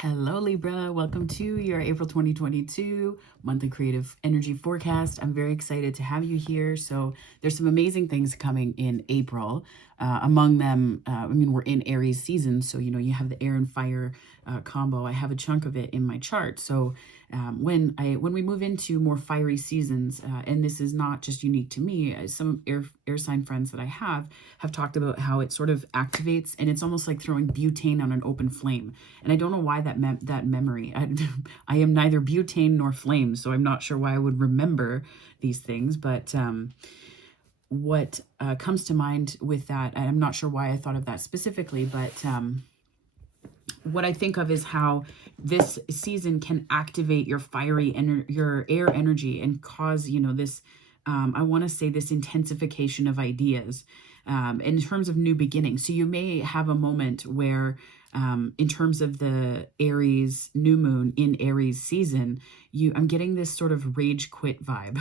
Hello, Libra. Welcome to your April 2022 monthly creative energy forecast. I'm very excited to have you here. So there's some amazing things coming in April. Among them, we're in Aries season. So, you have the air and fire combo. I have a chunk of it in my chart. So when we move into more fiery seasons, and this is not just unique to me, some air sign friends that I have talked about how it sort of activates, and it's almost like throwing butane on an open flame. And I don't know why that memory. I am neither butane nor flame, so I'm not sure why I would remember these things. But what comes to mind with that, I'm not sure why I thought of that specifically, but what I think of is how this season can activate your your air energy and cause, this, I want to say, this intensification of ideas in terms of new beginnings. So you may have a moment where, in terms of the Aries new moon in Aries season, I'm getting this sort of rage quit vibe.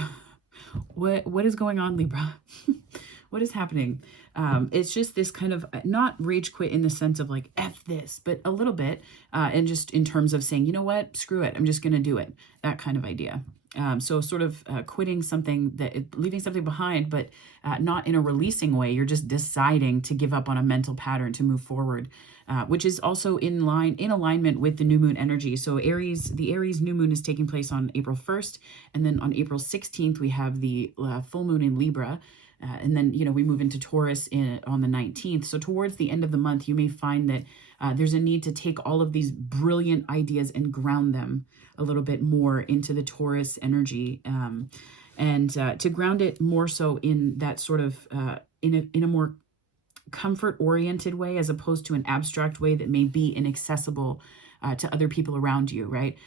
What is going on, Libra? What is happening? It's just this kind of, not rage quit in the sense of like F this, but a little bit, and just in terms of saying, you know what, screw it, I'm just going to do it, that kind of idea. So sort of quitting something, leaving something behind, but not in a releasing way. You're just deciding to give up on a mental pattern to move forward, which is also in alignment with the new moon energy. So the Aries new moon is taking place on April 1st. And then on April 16th, we have the full moon in Libra. And then, we move into Taurus on the 19th. So towards the end of the month, you may find that there's a need to take all of these brilliant ideas and ground them a little bit more into the Taurus energy, and to ground it more so in that sort of in a more comfort-oriented way, as opposed to an abstract way that may be inaccessible to other people around you, right?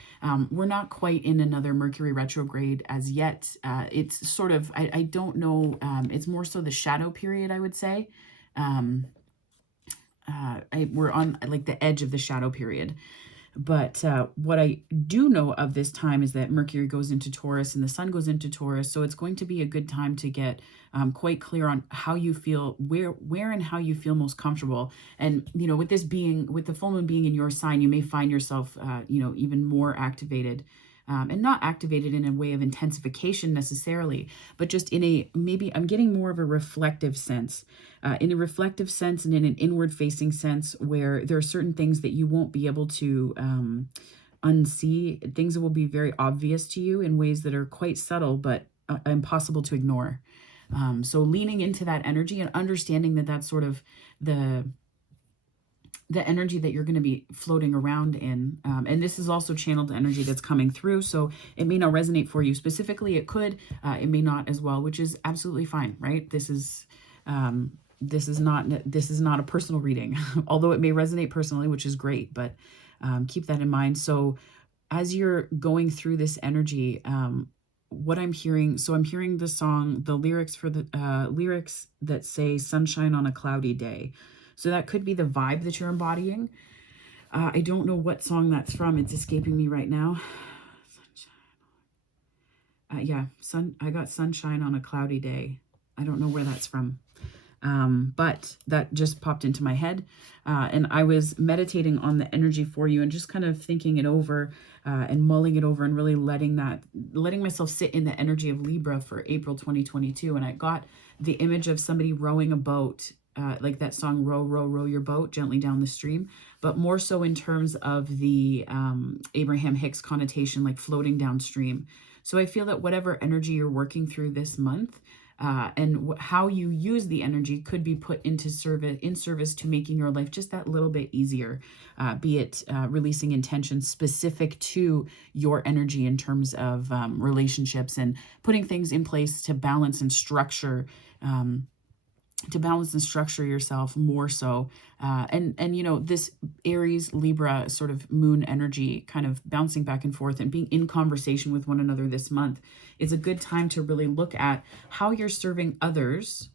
We're not quite in another Mercury retrograde as yet. It's sort of, I don't know, it's more so the shadow period, I would say. We're on like the edge of the shadow period. But what I do know of this time is that Mercury goes into Taurus and the Sun goes into Taurus. So it's going to be a good time to get quite clear on how you feel, where and how you feel most comfortable. And, with the full moon being in your sign, you may find yourself, even more activated. And not activated in a way of intensification necessarily, but just maybe I'm getting more of a reflective sense, in a reflective sense and in an inward facing sense, where there are certain things that you won't be able to unsee, things that will be very obvious to you in ways that are quite subtle, but impossible to ignore. So leaning into that energy and understanding that that's sort of the energy that you're going to be floating around in. And this is also channeled energy that's coming through. So it may not resonate for you specifically. It could, it may not as well, which is absolutely fine, right? This is not a personal reading, although it may resonate personally, which is great, but keep that in mind. So as you're going through this energy, what I'm hearing, so I'm hearing the song, the lyrics for the lyrics that say sunshine on a cloudy day. So that could be the vibe that you're embodying. I don't know what song that's from. It's escaping me right now. Sunshine. I got sunshine on a cloudy day. I don't know where that's from. But that just popped into my head. And I was meditating on the energy for you and just kind of thinking it over and mulling it over and really letting myself sit in the energy of Libra for April 2022. And I got the image of somebody rowing a boat, like that song, row, row, row your boat gently down the stream, but more so in terms of the Abraham Hicks connotation, like floating downstream. So I feel that whatever energy you're working through this month, and how you use the energy could be put into service to making your life just that little bit easier, be it releasing intentions specific to your energy in terms of relationships, and putting things in place to balance and structure yourself more so. And this Aries Libra sort of moon energy kind of bouncing back and forth and being in conversation with one another this month is a good time to really look at how you're serving others,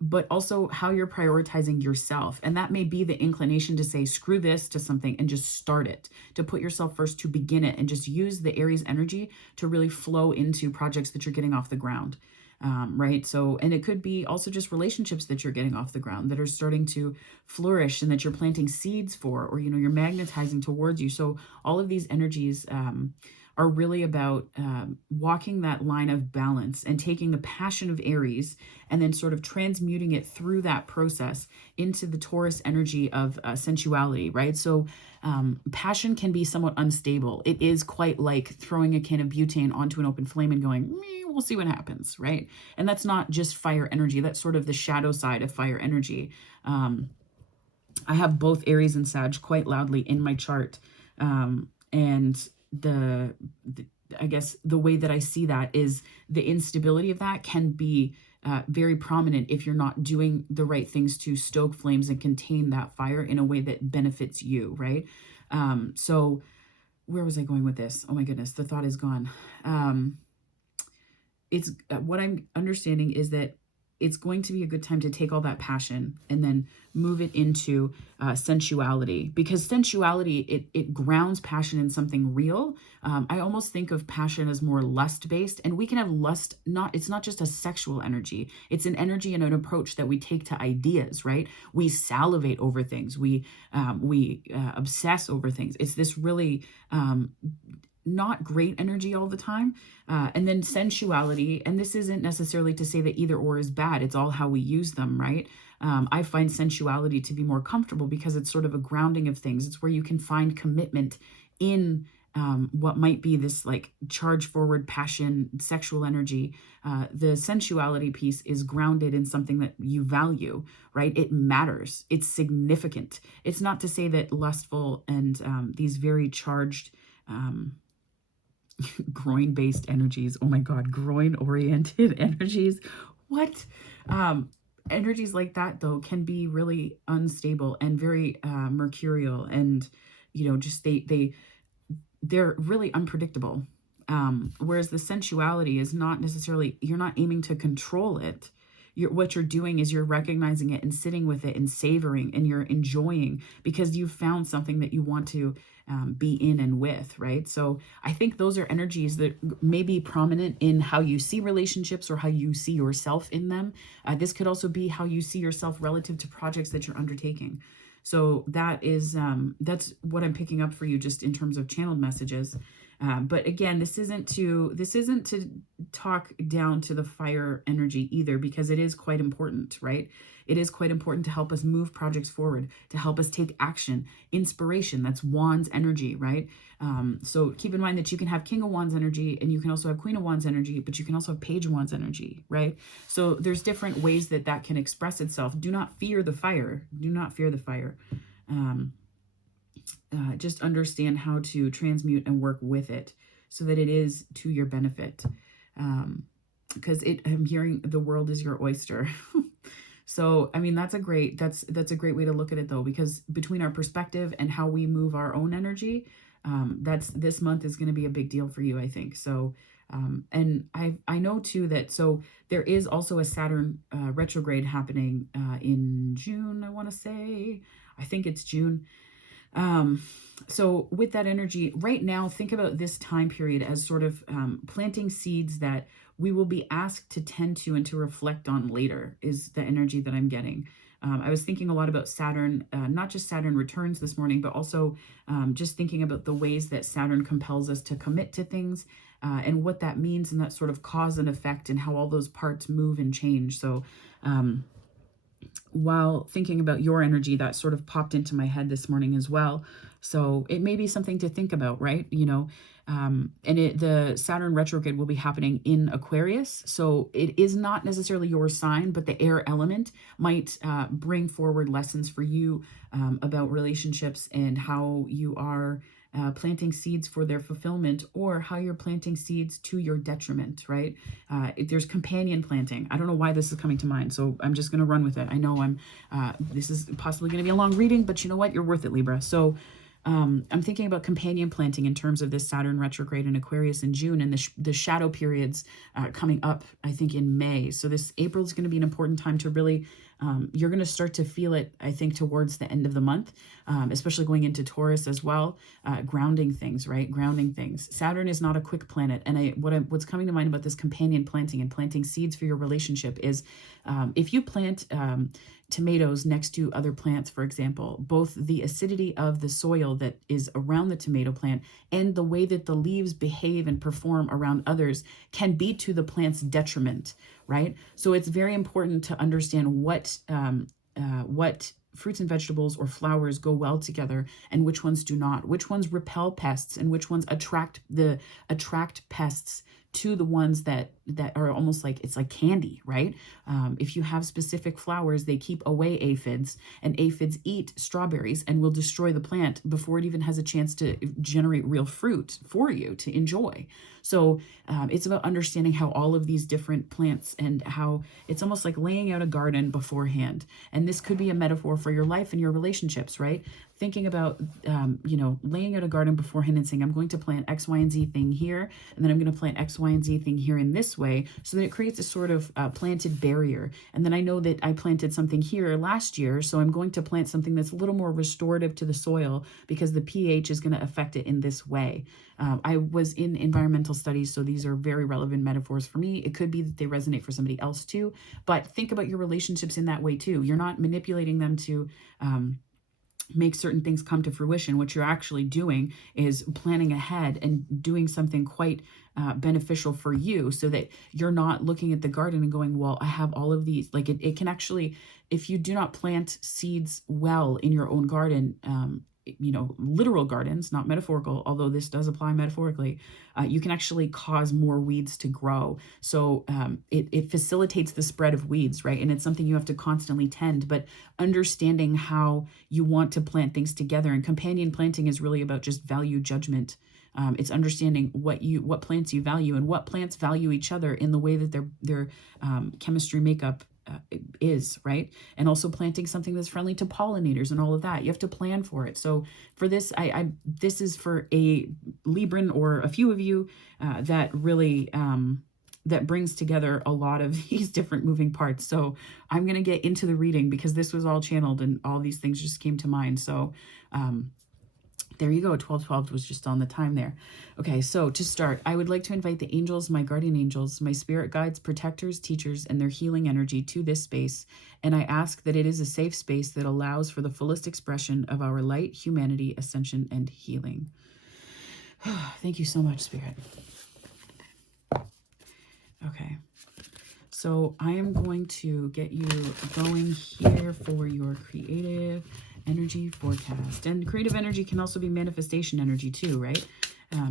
but also how you're prioritizing yourself. And that may be the inclination to say, screw this to something and just start it, to put yourself first, to begin it, and just use the Aries energy to really flow into projects that you're getting off the ground. right? So, and it could be also just relationships that you're getting off the ground that are starting to flourish and that you're planting seeds for, or, you're magnetizing towards you. So all of these energies are really about walking that line of balance and taking the passion of Aries and then sort of transmuting it through that process into the Taurus energy of sensuality, right? So passion can be somewhat unstable. It is quite like throwing a can of butane onto an open flame and going, we'll see what happens, right? And that's not just fire energy. That's sort of the shadow side of fire energy. I have both Aries and Sag quite loudly in my chart. And I guess the way that I see that is the instability of that can be very prominent if you're not doing the right things to stoke flames and contain that fire in a way that benefits you, right? So where was I going with this? Oh my goodness, the thought is gone. It's what I'm understanding is that it's going to be a good time to take all that passion and then move it into sensuality, because sensuality, it grounds passion in something real. I almost think of passion as more lust based, and we can have lust, it's not just a sexual energy. It's an energy and an approach that we take to ideas, right? We salivate over things. We obsess over things. It's this really not great energy all the time. And then sensuality, and this isn't necessarily to say that either or is bad. It's all how we use them, right? I find sensuality to be more comfortable because it's sort of a grounding of things. It's where you can find commitment in what might be this like charge forward passion, sexual energy. The sensuality piece is grounded in something that you value, right? It matters. It's significant. It's not to say that lustful and these very charged groin-based energies, oh my God, groin-oriented energies, what? Energies like that, though, can be really unstable and very mercurial, and, just they're really unpredictable. Whereas the sensuality is not necessarily, you're not aiming to control it. What you're doing is you're recognizing it and sitting with it and savoring, and you're enjoying because you've found something that you want to be in and with, right? So I think those are energies that may be prominent in how you see relationships or how you see yourself in them. This could also be how you see yourself relative to projects that you're undertaking. So that's what I'm picking up for you just in terms of channeled messages. But again, this isn't to talk down to the fire energy either, because it is quite important, right? It is quite important to help us move projects forward, to help us take action, inspiration. That's Wands energy, right? So keep in mind that you can have King of Wands energy, and you can also have Queen of Wands energy, but you can also have Page of Wands energy, right? So there's different ways that can express itself. Do not fear the fire. Do not fear the fire. Just understand how to transmute and work with it so that it is to your benefit. Because I'm hearing the world is your oyster. So, I mean, that's a great way to look at it, though, because between our perspective and how we move our own energy, this month is going to be a big deal for you, I think. So, and I know too that, so there is also a Saturn retrograde happening in June, I want to say. I think it's June. So with that energy right now, think about this time period as sort of planting seeds that we will be asked to tend to and to reflect on later, is the energy that I'm getting. I was thinking a lot about Saturn, not just Saturn returns this morning, but also just thinking about the ways that Saturn compels us to commit to things and what that means, and that sort of cause and effect and how all those parts move and change. So while thinking about your energy, that sort of popped into my head this morning as well. So it may be something to think about, right? And the Saturn retrograde will be happening in Aquarius. So it is not necessarily your sign, but the air element might bring forward lessons for you about relationships and how you are planting seeds for their fulfillment, or how you're planting seeds to your detriment, right? There's companion planting. I don't know why this is coming to mind, so I'm just going to run with it. I know this is possibly going to be a long reading, but you know what? You're worth it, Libra. So I'm thinking about companion planting in terms of this Saturn retrograde in Aquarius in June, and the shadow periods coming up, I think, in May. So this April is going to be an important time to really, you're going to start to feel it, I think, towards the end of the month, especially going into Taurus as well, grounding things, right? Grounding things. Saturn is not a quick planet. And what's coming to mind about this companion planting and planting seeds for your relationship is if you plant tomatoes next to other plants, for example, both the acidity of the soil that is around the tomato plant and the way that the leaves behave and perform around others can be to the plant's detriment, right? So it's very important to understand what fruits and vegetables or flowers go well together and which ones do not, which ones repel pests and which ones attract pests to the ones that are almost like, it's like candy, right? If you have specific flowers, they keep away aphids, and aphids eat strawberries and will destroy the plant before it even has a chance to generate real fruit for you to enjoy. So it's about understanding how all of these different plants, and how it's almost like laying out a garden beforehand. And this could be a metaphor for your life and your relationships, right? Thinking about, laying out a garden beforehand and saying, I'm going to plant X, Y, and Z thing here, and then I'm going to plant X, Y, and Z thing here in this way, so that it creates a sort of planted barrier. And then I know that I planted something here last year, so I'm going to plant something that's a little more restorative to the soil because the pH is going to affect it in this way. I was in environmental studies, so these are very relevant metaphors for me. It could be that they resonate for somebody else too, but think about your relationships in that way too. You're not manipulating them to make certain things come to fruition. What you're actually doing is planning ahead and doing something quite beneficial for you, so that you're not looking at the garden and going, well, I have all of these. Like it can actually, if you do not plant seeds well in your own garden, literal gardens, not metaphorical, although this does apply metaphorically, you can actually cause more weeds to grow. So it facilitates the spread of weeds, right? And it's something you have to constantly tend, but understanding how you want to plant things together. And companion planting is really about just value judgment. It's understanding what plants you value and what plants value each other in the way that their chemistry makeup is, right? And also planting something that's friendly to pollinators and all of that. You have to plan for it. So for this, this is for a Libran or a few of you that really that brings together a lot of these different moving parts. So I'm going to get into the reading because this was all channeled and all these things just came to mind. So there you go. 1212 was just on the time there. Okay, so to start, I would like to invite the angels, my guardian angels, my spirit guides, protectors, teachers, and their healing energy to this space. And I ask that it is a safe space that allows for the fullest expression of our light, humanity, ascension, and healing. Thank you so much, Spirit. Okay. So I am going to get you going here for your creative energy forecast. And creative energy can also be manifestation energy too, right?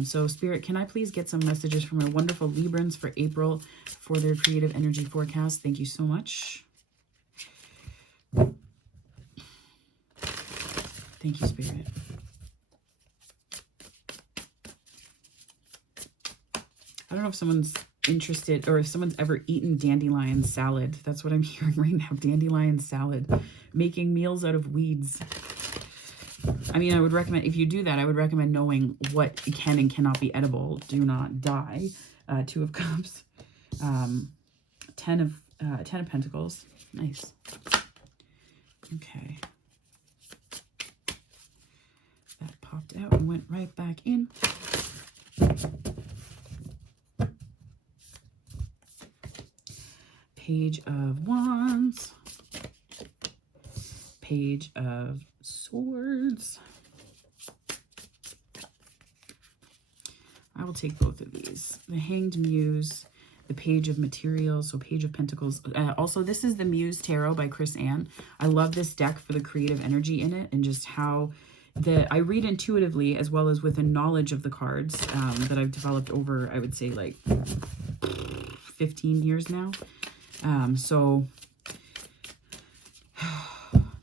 So Spirit, can I please get some messages from our wonderful Librans for April for their creative energy forecast? Thank you so much. Thank you, Spirit. I don't know if someone's interested or if someone's ever eaten dandelion salad. That's what I'm hearing right now. Dandelion salad. Making meals out of weeds. I mean, I would recommend, if you do that, I would recommend knowing what can and cannot be edible. Do not die. 2 of Cups. 10 of Pentacles. Nice. Okay. That popped out and went right back in. Page of Wands. Page of Swords. I will take both of these. The Hanged Muse, the Page of Materials, so Page of Pentacles. Also, this is the Muse Tarot by Chris Ann. I love this deck for the creative energy in it and just how I read intuitively as well as with a knowledge of the cards that I've developed over, I would say, like 15 years now. So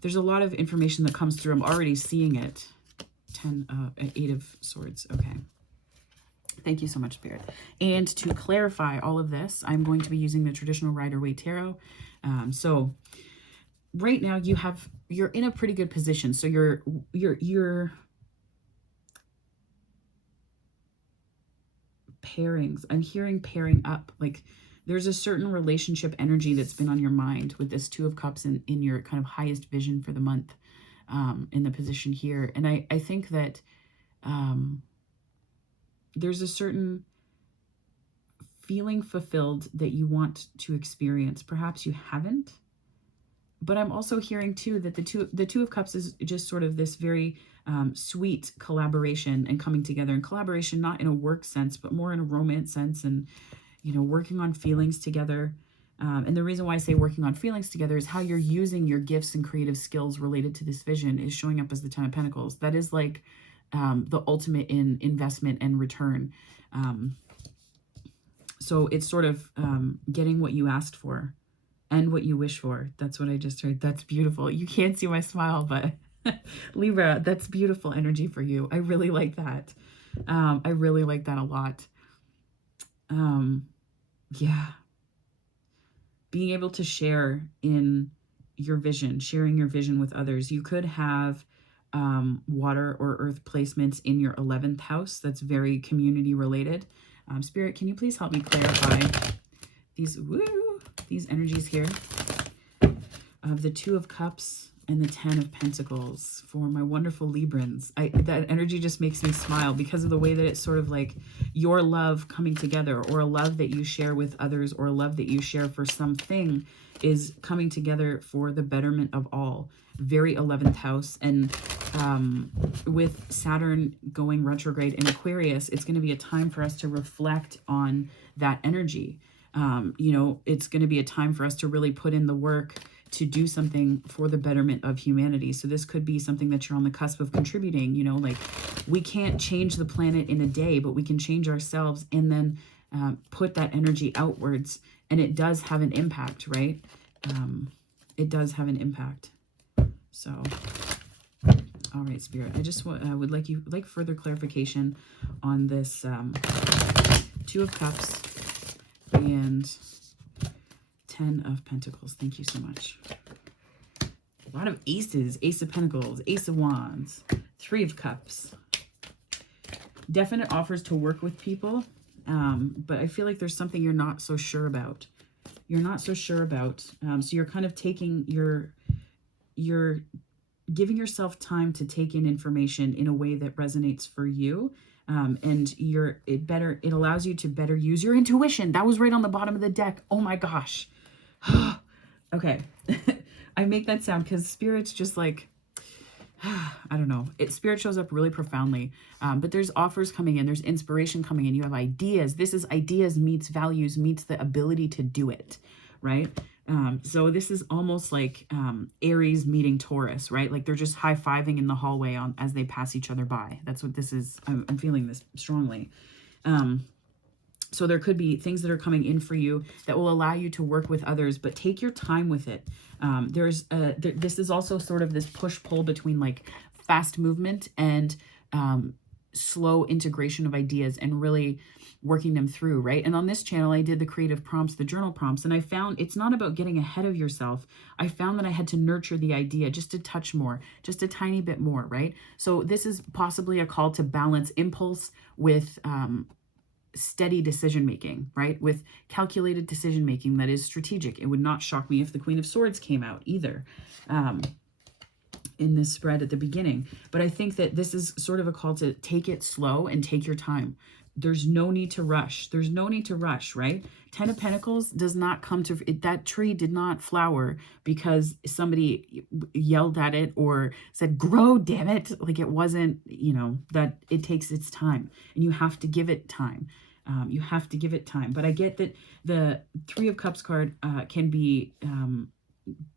there's a lot of information that comes through. I'm already seeing it. 8 of Swords. Okay. Thank you so much, Spirit. And to clarify all of this, I'm going to be using the traditional Rider-Waite Tarot. So right now you're in a pretty good position. So you're pairings. I'm hearing pairing up. Like there's a certain relationship energy that's been on your mind with this Two of Cups in your kind of highest vision for the month, in the position here. And I think that there's a certain feeling fulfilled that you want to experience. Perhaps you haven't. But I'm also hearing too that the two of Cups is just sort of this very sweet collaboration and coming together. And collaboration not in a work sense, but more in a romance sense, and working on feelings together. And the reason why I say working on feelings together is how you're using your gifts and creative skills related to this vision is showing up as the Ten of Pentacles. That is like the ultimate in investment and return. So it's sort of getting what you asked for and what you wish for. That's what I just heard. That's beautiful. You can't see my smile, but Libra, that's beautiful energy for you. I really like that. I really like that a lot. Yeah. Being able to share in your vision, sharing your vision with others. You could have water or earth placements in your 11th house. That's very community related. Spirit, can you please help me clarify these energies here of the Two of Cups and the Ten of Pentacles for my wonderful Librans? That energy just makes me smile because of the way that it's sort of like your love coming together, or a love that you share with others, or a love that you share for something is coming together for the betterment of all. Very 11th house. And with Saturn going retrograde in Aquarius, it's going to be a time for us to reflect on that energy. It's going to be a time for us to really put in the work to do something for the betterment of humanity. So this could be something that you're on the cusp of contributing, like we can't change the planet in a day, but we can change ourselves and then put that energy outwards. And it does have an impact, right? It does have an impact. So, all right, Spirit, I just would like further clarification on this Two of Cups and Ten of Pentacles. Thank you so much. A lot of aces. Ace of Pentacles, Ace of Wands, Three of Cups. Definite offers to work with people, but I feel like there's something you're not so sure about. You're not so sure about. So you're kind of taking you're giving yourself time to take in information in a way that resonates for you. And it allows you to better use your intuition. That was right on the bottom of the deck. Oh my gosh. Okay. I make that sound because Spirit's just like, I don't know. Spirit shows up really profoundly. But there's offers coming in. There's inspiration coming in. You have ideas. This is ideas meets values meets the ability to do it, right? So this is almost like Aries meeting Taurus, right? Like they're just high-fiving in the hallway as they pass each other by. That's what this is. I'm feeling this strongly. So there could be things that are coming in for you that will allow you to work with others, but take your time with it. This is also sort of this push-pull between like fast movement and slow integration of ideas and really working them through, right? And on this channel, I did the creative prompts, the journal prompts, and I found it's not about getting ahead of yourself. I found that I had to nurture the idea just a touch more, just a tiny bit more, right? So this is possibly a call to balance impulse with steady decision-making, right? With calculated decision-making that is strategic. It would not shock me if the Queen of Swords came out either. In this spread at the beginning. But I think that this is sort of a call to take it slow and take your time. There's no need to rush. There's no need to rush, right? Ten of Pentacles does not come to, that tree did not flower because somebody yelled at it or said, grow, damn it. Like it wasn't, that it takes its time and you have to give it time. You have to give it time. But I get that the Three of Cups card can be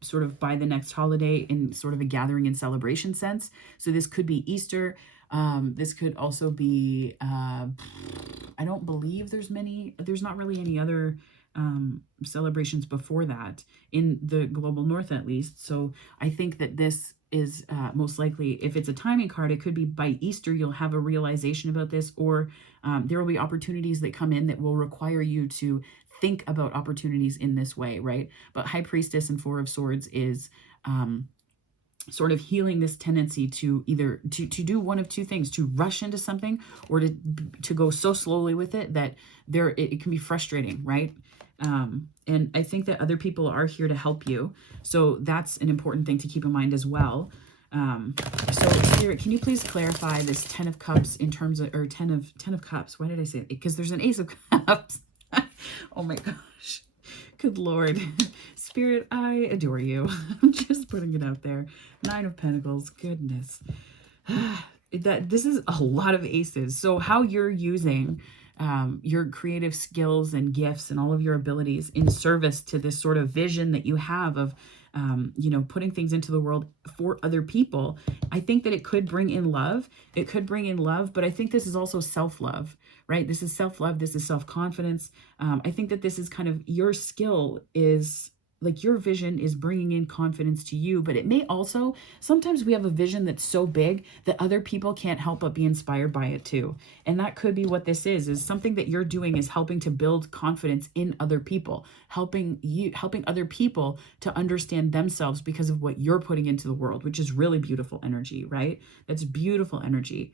sort of by the next holiday in sort of a gathering and celebration sense. So this could be Easter. This could also be, I don't believe there's not really any other celebrations before that in the global north, at least. So I think that this is most likely, if it's a timing card, it could be by Easter, you'll have a realization about this, or there will be opportunities that come in that will require you to think about opportunities in this way, right? But High Priestess and Four of Swords is sort of healing this tendency to either to do one of two things, to rush into something or to go so slowly with it that it can be frustrating, right? And I think that other people are here to help you. So that's an important thing to keep in mind as well. So Spirit, can you please clarify this 10 of Cups in terms of, or 10 of Cups? Why did I say it? Because there's an Ace of Cups. Oh my gosh. Good Lord. Spirit, I adore you. I'm just putting it out there. 9 of Pentacles. Goodness. This is a lot of aces. So how you're using your creative skills and gifts and all of your abilities in service to this sort of vision that you have of, you know, putting things into the world for other people. I think that it could bring in love. It could bring in love, but I think this is also self-love, right? This is self-love. This is self-confidence. I think that this is kind of your skill is like your vision is bringing in confidence to you, but it may also, sometimes we have a vision that's so big that other people can't help but be inspired by it too. And that could be what this is something that you're doing is helping to build confidence in other people, helping other people to understand themselves because of what you're putting into the world, which is really beautiful energy, right? That's beautiful energy.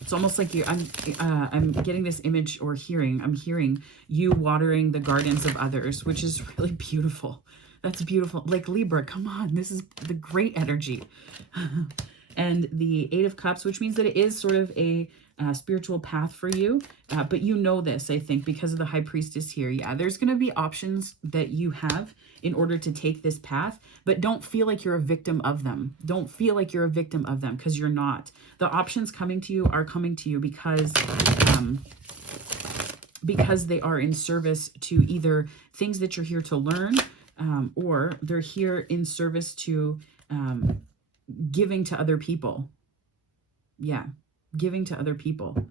It's almost like I'm getting this image or I'm hearing you watering the gardens of others, which is really beautiful. That's beautiful. Like Libra, come on, this is the great energy. And the 8 of Cups, which means that it is sort of a spiritual path for you. But you know this, I think, because of the High Priestess here. Yeah, there's going to be options that you have in order to take this path, but don't feel like you're a victim of them. Don't feel like you're a victim of them, because you're not. The options coming to you are coming to you because they are in service to either things that you're here to learn, or they're here in service to giving to other people. Yeah, giving to other people.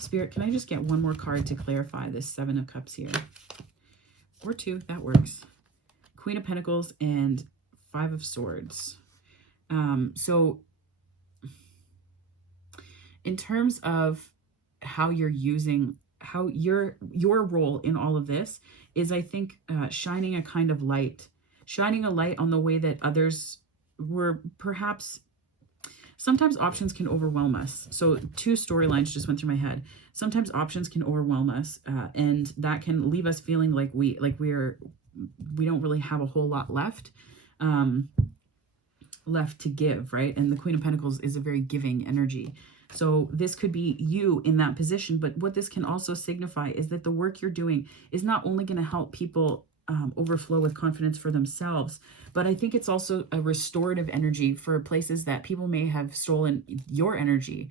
Spirit, can I just get one more card to clarify this 7 of Cups here? Or 2, that works. Queen of Pentacles and 5 of Swords. So in terms of how you're using, how your role in all of this is, I think, shining a kind of light, shining a light on the way that others were perhaps. Sometimes options can overwhelm us. So 2 storylines just went through my head. Sometimes options can overwhelm us, and that can leave us feeling like we don't really have a whole lot left to give, right? And the Queen of Pentacles is a very giving energy. So this could be you in that position, but what this can also signify is that the work you're doing is not only going to help people overflow with confidence for themselves, but I think it's also a restorative energy for places that people may have stolen your energy.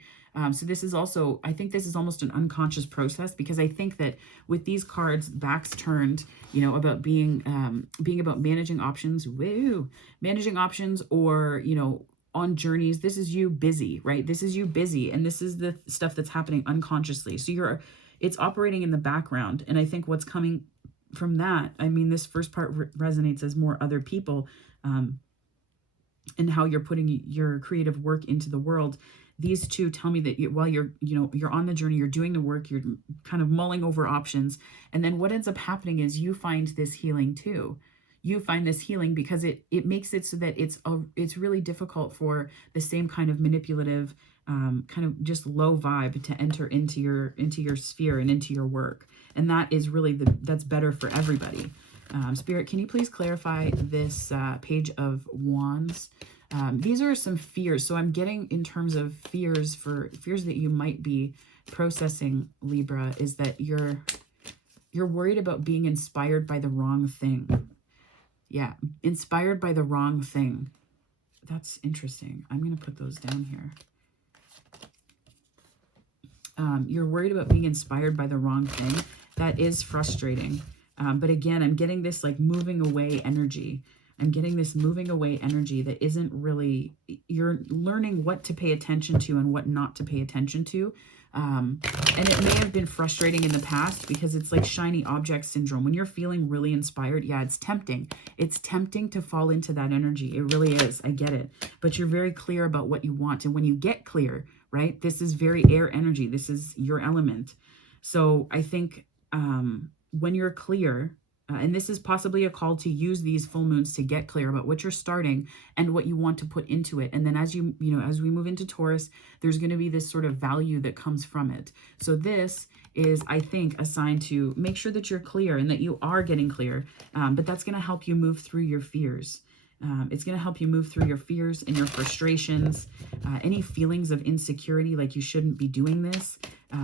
So this is also, I think this is almost an unconscious process, because I think that with these cards, backs turned, you know, about being about managing options, managing options, or, you know, on journeys. This is you busy, right? This is you busy, and this is the stuff that's happening unconsciously. So it's operating in the background, and I think what's coming from that, I mean, this first part resonates as more other people, and how you're putting your creative work into the world. These 2 tell me that while you're on the journey, you're doing the work, you're kind of mulling over options, and then what ends up happening is you find this healing too. You find this healing because it makes it so that it's really difficult for the same kind of manipulative, kind of just low vibe to enter into your sphere and into your work. And that is really that's better for everybody. Spirit, can you please clarify this Page of Wands? These are some fears. So I'm getting, in terms of fears that you might be processing, Libra, is that you're worried about being inspired by the wrong thing. Yeah, inspired by the wrong thing. That's interesting. I'm going to put those down here. You're worried about being inspired by the wrong thing. That is frustrating. But again, I'm getting this like moving away energy. I'm getting this moving away energy that isn't really, you're learning what to pay attention to and what not to pay attention to. And it may have been frustrating in the past, because it's like shiny object syndrome. When you're feeling really inspired, yeah, it's tempting. It's tempting to fall into that energy. It really is. I get it. But you're very clear about what you want. And when you get clear, right, this is very air energy. This is your element. So I think when you're clear, And this is possibly a call to use these full moons to get clear about what you're starting and what you want to put into it. And then as as we move into Taurus, there's going to be this sort of value that comes from it. So this is, I think, a sign to make sure that you're clear and that you are getting clear. But that's going to help you move through your fears. It's going to help you move through your fears and your frustrations, any feelings of insecurity, like you shouldn't be doing this.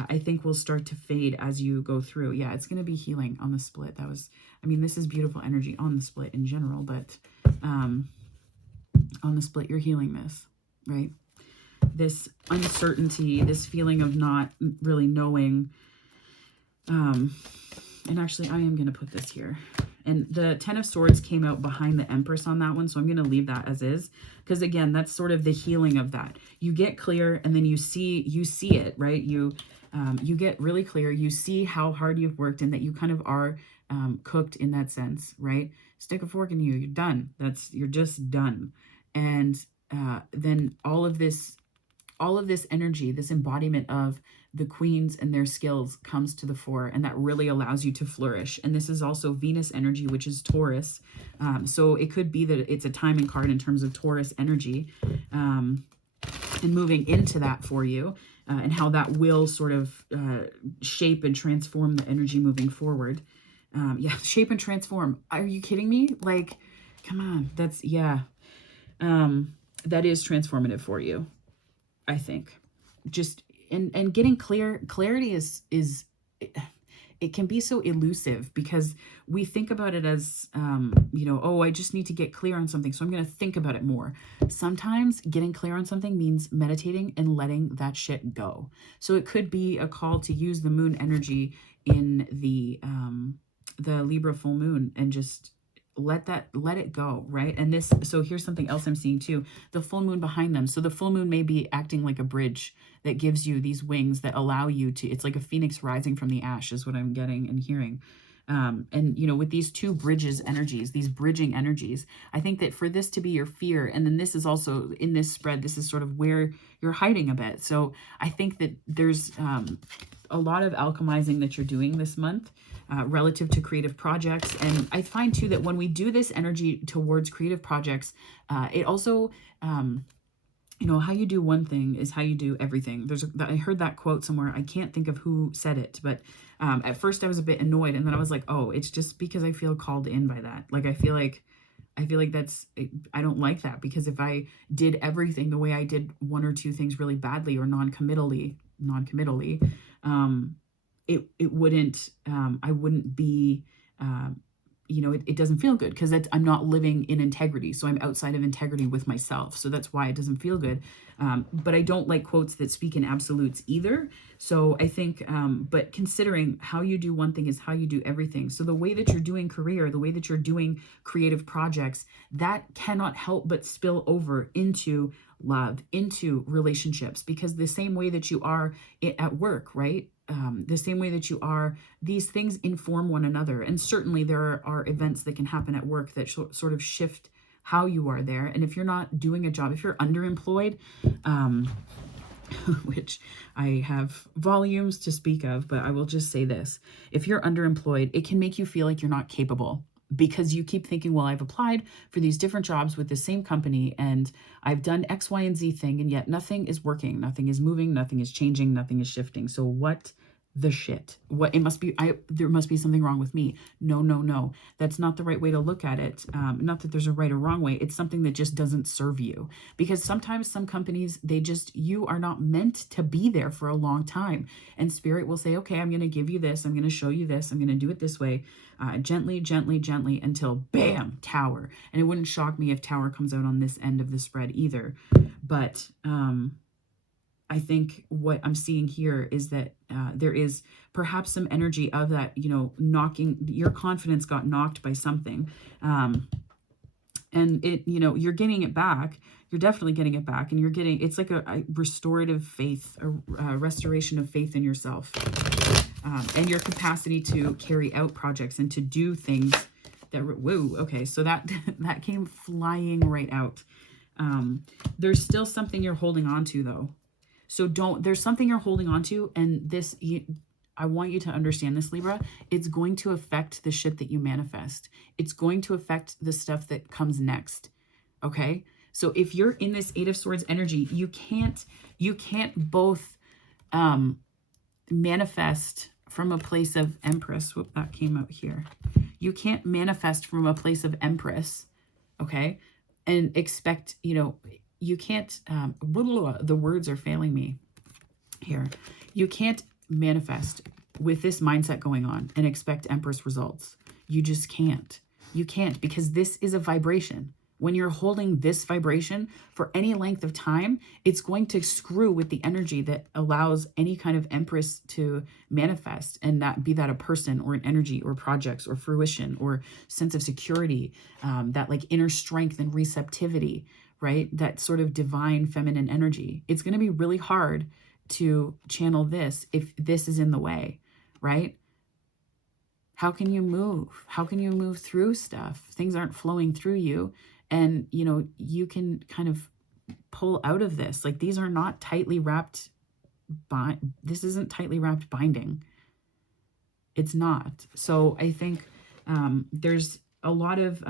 I think will start to fade as you go through. Yeah, it's going to be healing on the split. This is beautiful energy on the split in general, but on the split, you're healing this, right? This uncertainty, this feeling of not really knowing. And actually, I am going to put this here. And the 10 of Swords came out behind the Empress on that one, so I'm going to leave that as is. Because again, that's sort of the healing of that. You get clear, and then you see it, right? You get really clear. You see how hard you've worked, and that you kind of are cooked in that sense, right? Stick a fork in you. You're done. You're just done. And then all of this energy, this embodiment of the queens and their skills comes to the fore, and that really allows you to flourish. And this is also Venus energy, which is Taurus. So it could be that it's a timing card in terms of Taurus energy, and moving into that for you, and how that will sort of shape and transform the energy moving forward. Yeah, shape and transform. Are you kidding me? Like, come on. That is transformative for you, I think. Just and getting clarity is it can be so elusive, because we think about it as oh, I just need to get clear on something, so I'm going to think about it more. Sometimes getting clear on something means meditating and letting that shit go. So it could be a call to use the moon energy in the Libra full moon and just let it go, right? And so here's something else I'm seeing too, the full moon behind them. So the full moon may be acting like a bridge that gives you these wings that allow you to, it's like a phoenix rising from the ash is what I'm getting and hearing. And with these two bridges energies, these bridging energies, I think that for this to be your fear, and then this is also in this spread, this is sort of where you're hiding a bit. So I think that there's a lot of alchemizing that you're doing this month, relative to creative projects. And I find too that when we do this energy towards creative projects, it also, how you do one thing is how you do everything. I heard that quote somewhere. I can't think of who said it, but at first I was a bit annoyed, and then I was like, oh, it's just because I feel called in by that. Like, I feel like I don't like that, because if I did everything the way I did one or two things really badly or non-committally, it wouldn't, I wouldn't be, it doesn't feel good, because I'm not living in integrity. So I'm outside of integrity with myself. So that's why it doesn't feel good. But I don't like quotes that speak in absolutes either. So I think, but considering how you do one thing is how you do everything. So the way that you're doing career, the way that you're doing creative projects, that cannot help but spill over into love, into relationships, because the same way that you are at work, right? The same way that you are, these things inform one another. And certainly there are events that can happen at work that sort of shift how you are there. And if you're not doing a job, if you're underemployed, which I have volumes to speak of, but I will just say this. If you're underemployed, it can make you feel like you're not capable, because you keep thinking, well, I've applied for these different jobs with the same company, and I've done X, Y, and Z thing, and yet nothing is working, nothing is moving, nothing is changing, nothing is shifting. So what the shit? What, it must be, there must be something wrong with me. No. That's not the right way to look at it. Not that there's a right or wrong way. It's something that just doesn't serve you, because sometimes some companies, you are not meant to be there for a long time. And spirit will say, okay, I'm going to give you this. I'm going to show you this. I'm going to do it this way, gently, until bam, tower. And it wouldn't shock me if tower comes out on this end of the spread either. But, I think what I'm seeing here is that there is perhaps some energy of that, knocking, your confidence got knocked by something. And it, you're getting it back. You're definitely getting it back. And it's like a restorative faith, a restoration of faith in yourself, and your capacity to carry out projects and to do things that, whoa, okay. So that came flying right out. There's still something you're holding on to though. So there's something you're holding on to, and I want you to understand this, Libra. It's going to affect the shit that you manifest. It's going to affect the stuff that comes next. Okay? So if you're in this Eight of Swords energy, you can't both manifest from a place of Empress. Whoop, that came out here. You can't manifest from a place of Empress, okay? And expect, you can't, the words are failing me here. You can't manifest with this mindset going on and expect Empress results. You just can't. You can't, because this is a vibration. When you're holding this vibration for any length of time, it's going to screw with the energy that allows any kind of Empress to manifest, and that be that a person or an energy or projects or fruition or sense of security, that like inner strength and receptivity, right? That sort of divine feminine energy. It's going to be really hard to channel this if this is in the way, right? How can you move? How can you move through stuff? Things aren't flowing through you. And, you can kind of pull out of this. Like, these are not tightly wrapped. This isn't tightly wrapped binding. It's not. So I think there's a lot of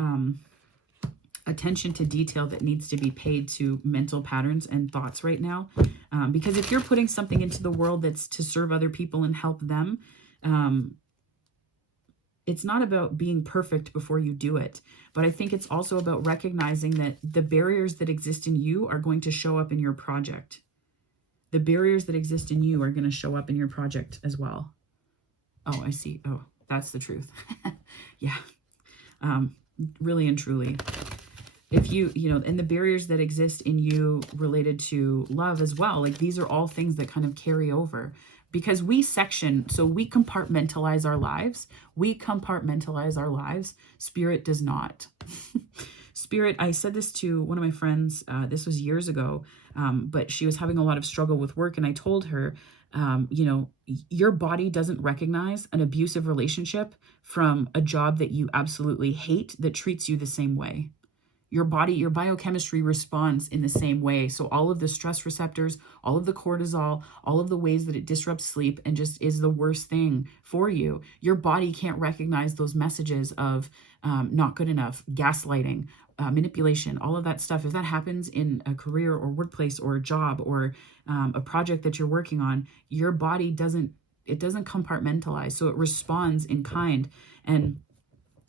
attention to detail that needs to be paid to mental patterns and thoughts right now. Because if you're putting something into the world that's to serve other people and help them, it's not about being perfect before you do it, but I think it's also about recognizing that the barriers that exist in you are going to show up in your project. The barriers that exist in you are going to show up in your project as well. Oh, I see. Oh, that's the truth. Yeah. Really and truly. If and the barriers that exist in you related to love as well, like these are all things that kind of carry over. Because we compartmentalize our lives. Spirit does not. Spirit, I said this to one of my friends, this was years ago, but she was having a lot of struggle with work. And I told her, your body doesn't recognize an abusive relationship from a job that you absolutely hate that treats you the same way. Your body, your biochemistry responds in the same way. So all of the stress receptors, all of the cortisol, all of the ways that it disrupts sleep and just is the worst thing for you. Your body can't recognize those messages of not good enough, gaslighting, manipulation, all of that stuff. If that happens in a career or workplace or a job or a project that you're working on, your body doesn't compartmentalize. So it responds in kind. And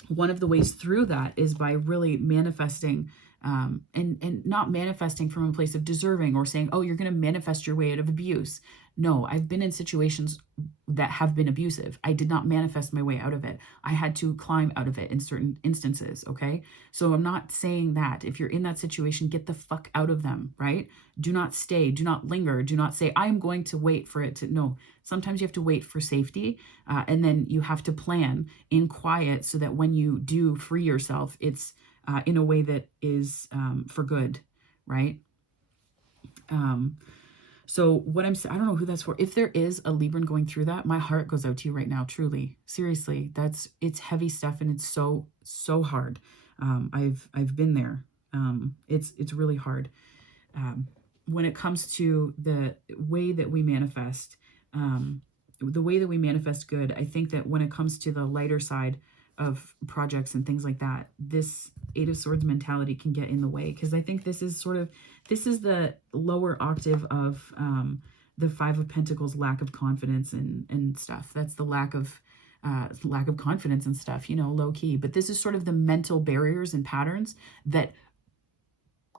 one of the ways through that is by really manifesting and not manifesting from a place of deserving or saying, oh, you're going to manifest your way out of abuse. No, I've been in situations that have been abusive. I did not manifest my way out of it. I had to climb out of it in certain instances, okay? So I'm not saying that. If you're in that situation, get the fuck out of them, right? Do not stay. Do not linger. Do not say, I'm going to wait for it to... No, sometimes you have to wait for safety, and then you have to plan in quiet so that when you do free yourself, it's in a way that is for good, right? So what I'm saying, I don't know who that's for. If there is a Libran going through that, my heart goes out to you right now, truly. Seriously, it's heavy stuff and it's so hard. I've been there. It's really hard. When it comes to the way that we manifest, good, I think that when it comes to the lighter side of projects and things like that, this Eight of Swords mentality can get in the way, because I think this is the lower octave of the Five of Pentacles, lack of confidence and stuff. That's the lack of confidence and stuff, low key. But this is sort of the mental barriers and patterns that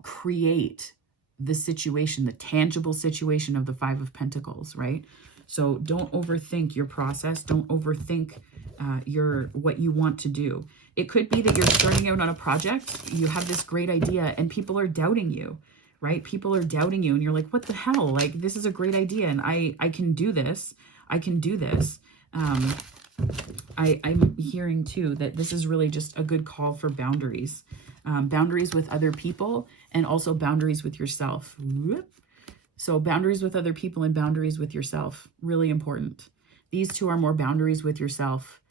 create the situation, the tangible situation of the Five of Pentacles, right? So don't overthink your process. Don't overthink what you want to do. It could be that you're starting out on a project, you have this great idea, and people are doubting you, right? People are doubting you, and you're like, what the hell? Like, this is a great idea, and I can do this. I can do this. I'm hearing, too, that this is really just a good call for boundaries. Boundaries with other people, and also boundaries with yourself. So boundaries with other people and boundaries with yourself, really important. These two are more boundaries with yourself.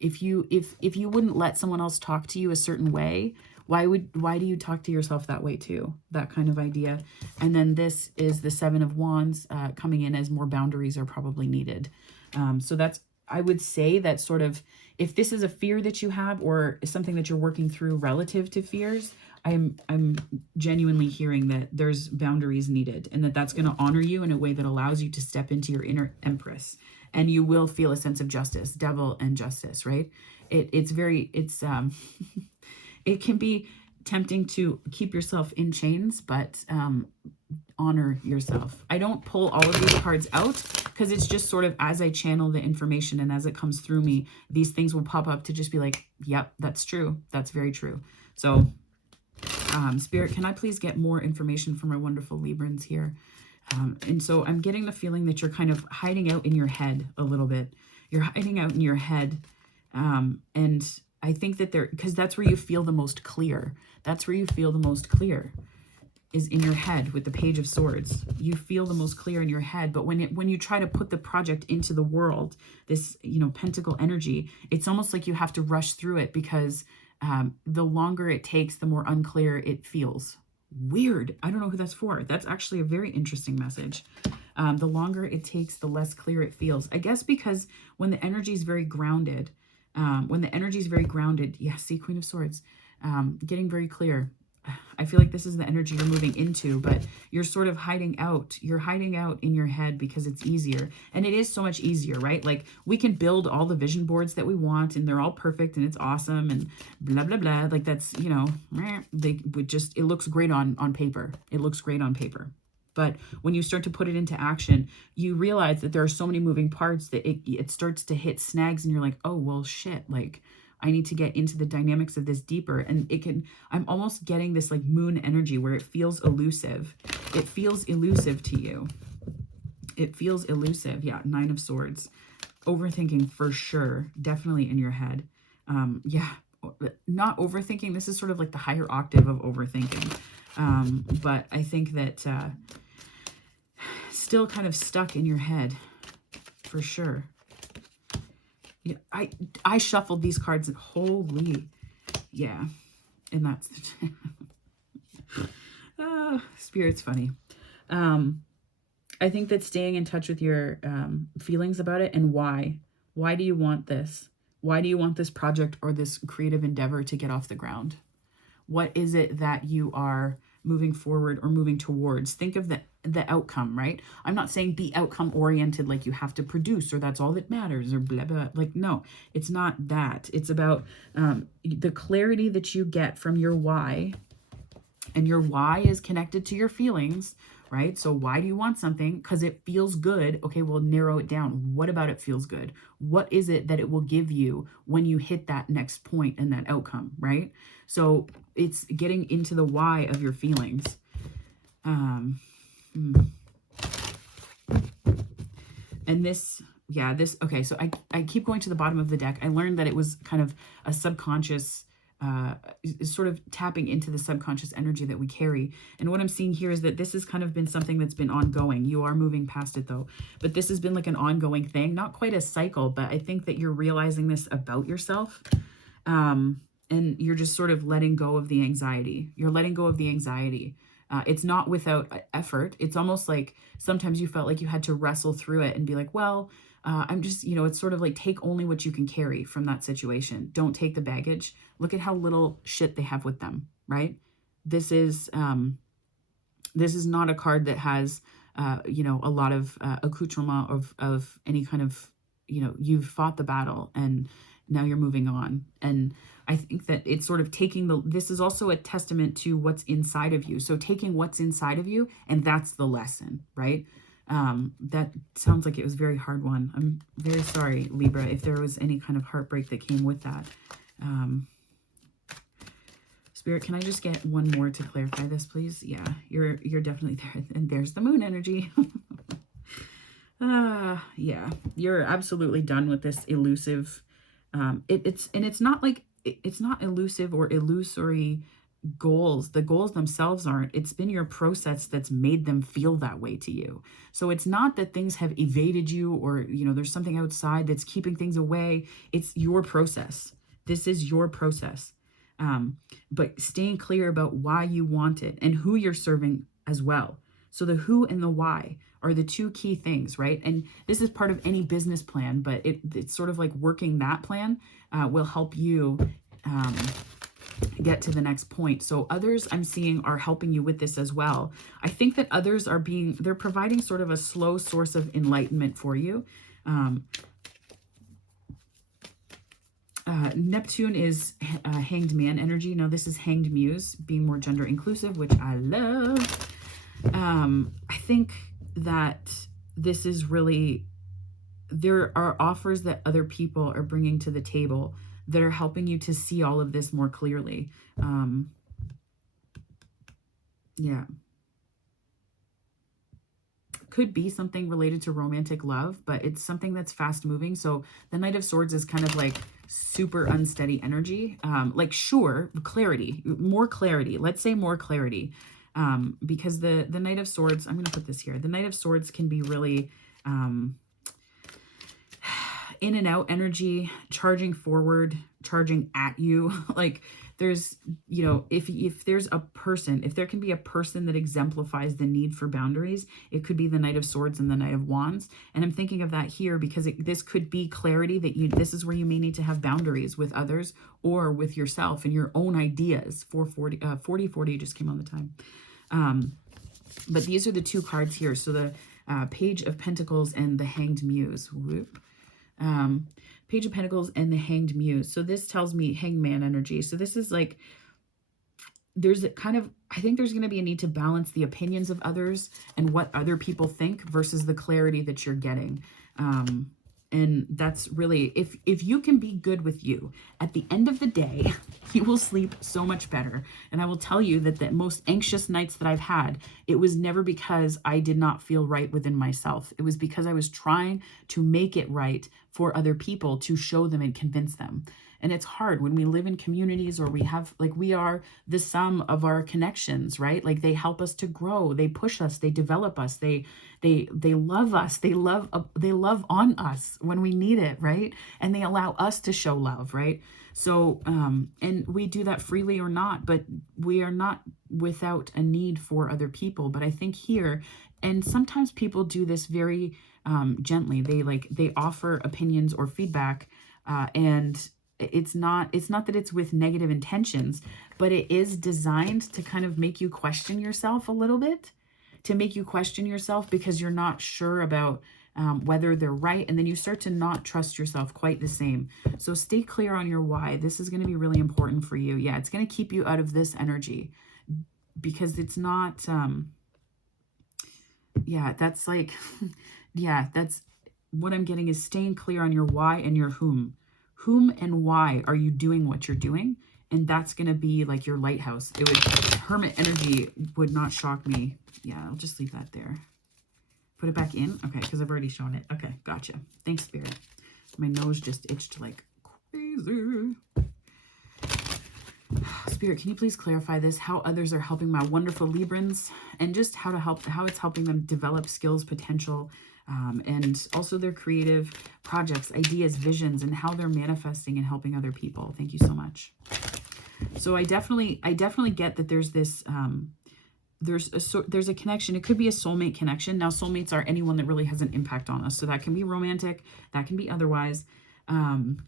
If you wouldn't let someone else talk to you a certain way, why do you talk to yourself that way too? That kind of idea. And then this is the Seven of Wands coming in as more boundaries are probably needed. So that's, I would say that sort of, if this is a fear that you have or something that you're working through relative to fears, I'm genuinely hearing that there's boundaries needed, and that's going to honor you in a way that allows you to step into your inner empress, and you will feel a sense of justice, devil and justice, right? It's very, it can be tempting to keep yourself in chains, but honor yourself. I don't pull all of these cards out because it's just sort of as I channel the information and as it comes through me, these things will pop up to just be like, yep, that's true. That's very true. So Spirit, can I please get more information from our wonderful Librans here? And so I'm getting the feeling that you're kind of hiding out in your head a little bit. You're hiding out in your head. And I think that because that's where you feel the most clear. That's where you feel the most clear, is in your head with the Page of Swords. You feel the most clear in your head, but when you try to put the project into the world, this, Pentacle energy, it's almost like you have to rush through it because the longer it takes, the more unclear it feels. Weird. I don't know who that's for. That's actually a very interesting message. The longer it takes, the less clear it feels. I guess because when the energy is very grounded, yeah, see, Queen of Swords, getting very clear. I feel like this is the energy you're moving into, but you're sort of hiding out. You're hiding out in your head because it's easier. And it is so much easier, right? Like, we can build all the vision boards that we want and they're all perfect and it's awesome and blah, blah, blah. Like, that's, it looks great on paper. It looks great on paper. But when you start to put it into action, you realize that there are so many moving parts that it starts to hit snags and you're like, oh, well, shit, like, I need to get into the dynamics of this deeper. And I'm almost getting this like moon energy where it feels elusive. It feels elusive to you. It feels elusive. Yeah, Nine of Swords. Overthinking for sure. Definitely in your head. Yeah, not overthinking. This is sort of like the higher octave of overthinking. But I think that still kind of stuck in your head for sure. Yeah, I shuffled these cards and holy, yeah, and that's Spirit's funny. I think that staying in touch with your feelings about it and why do you want this? Why do you want this project or this creative endeavor to get off the ground? What is it that you are moving forward or moving towards? Think of the outcome, right? I'm not saying be outcome oriented, like you have to produce or that's all that matters or blah, blah. Like, no, it's not that. It's about the clarity that you get from your why, and your why is connected to your feelings, right? So why do you want something? Because it feels good. Okay, well, narrow it down. What about it feels good? What is it that it will give you when you hit that next point and that outcome, right? So it's getting into the why of your feelings. And this, yeah, this, okay, so I keep going to the bottom of the deck. I learned that it was kind of a subconscious, sort of tapping into the subconscious energy that we carry. And what I'm seeing here is that this has kind of been something that's been ongoing. You are moving past it though, but this has been like an ongoing thing, not quite a cycle, but I think that you're realizing this about yourself. And you're just sort of letting go of the anxiety. You're letting go of the anxiety. It's not without effort. It's almost like sometimes you felt like you had to wrestle through it and be like, well, I'm just, it's sort of like take only what you can carry from that situation. Don't take the baggage. Look at how little shit they have with them, right? This is not a card that has, a lot of accoutrement of any kind of, you've fought the battle and now you're moving on. And I think that it's sort of this is also a testament to what's inside of you. So taking what's inside of you, and that's the lesson, right? That sounds like it was a very hard one. I'm very sorry, Libra, if there was any kind of heartbreak that came with that. Spirit, can I just get one more to clarify this, please? Yeah, you're definitely there. And there's the moon energy. Yeah, you're absolutely done with this elusive. It's not like, it's not elusive or illusory goals. The goals themselves aren't. It's been your process that's made them feel that way to you. So it's not that things have evaded you or, there's something outside that's keeping things away. It's your process. This is your process. But staying clear about why you want it and who you're serving as well. So the who and the why are the two key things, right? And this is part of any business plan, but it's sort of like working that plan will help you get to the next point. So others I'm seeing are helping you with this as well. I think that others are they're providing sort of a slow source of enlightenment for you. Neptune is Hanged Man energy. Now this is Hanged Muse, being more gender inclusive, which I love. I think that this is really, there are offers that other people are bringing to the table that are helping you to see all of this more clearly. Yeah. Could be something related to romantic love, but it's something that's fast moving. So the Knight of Swords is kind of like super unsteady energy. Like, sure, clarity, more clarity. Let's say more clarity. Because the Knight of Swords, I'm going to put this here. The Knight of Swords can be really in and out energy, charging forward, charging at you. Like there's, you know, if there's a person, if there can be a person that exemplifies the need for boundaries, it could be the Knight of Swords and the Knight of Wands. And I'm thinking of that here because this could be clarity that this is where you may need to have boundaries with others or with yourself and your own ideas. 40 just came on the time. But these are the two cards here. So the Page of Pentacles and the Hanged Muse. Whoop. Page of Pentacles and the Hanged Muse. So this tells me Hangman energy. So this is like, there's a kind of, I think there's going to be a need to balance the opinions of others and what other people think versus the clarity that you're getting. And that's really, if you can be good with you, at the end of the day, you will sleep so much better. And I will tell you that the most anxious nights that I've had, it was never because I did not feel right within myself. It was because I was trying to make it right for other people, to show them and convince them. And it's hard when we live in communities or we have, like, we are the sum of our connections, right? Like they help us to grow, they push us, they develop us, they love us, they love on us when we need it, right? And they allow us to show love, right? So, and we do that freely or not, but we are not without a need for other people. But I think here, and sometimes people do this very gently, they offer opinions or feedback, and it's not that it's with negative intentions, but it is designed to kind of make you question yourself a little bit, to make you question yourself because you're not sure about whether they're right. And then you start to not trust yourself quite the same. So stay clear on your why. This is going to be really important for you. Yeah, it's going to keep you out of this energy because it's not, yeah, that's like, yeah, that's what I'm getting is staying clear on your why and your whom. Whom and why are you doing what you're doing? And that's going to be like your lighthouse. It would, Hermit energy would not shock me. Yeah, I'll just leave that there. Put it back in. Okay, because I've already shown it. Okay, gotcha. Thanks, Spirit. My nose just itched like crazy. Spirit, can you please clarify this? How others are helping my wonderful Librans, and just how it's helping them develop skills, potential, and also their creative projects, ideas, visions, and how they're manifesting and helping other people. Thank you so much. So I definitely get that there's this, there's a connection. It could be a soulmate connection. Now, soulmates are anyone that really has an impact on us. So that can be romantic, that can be otherwise. I'm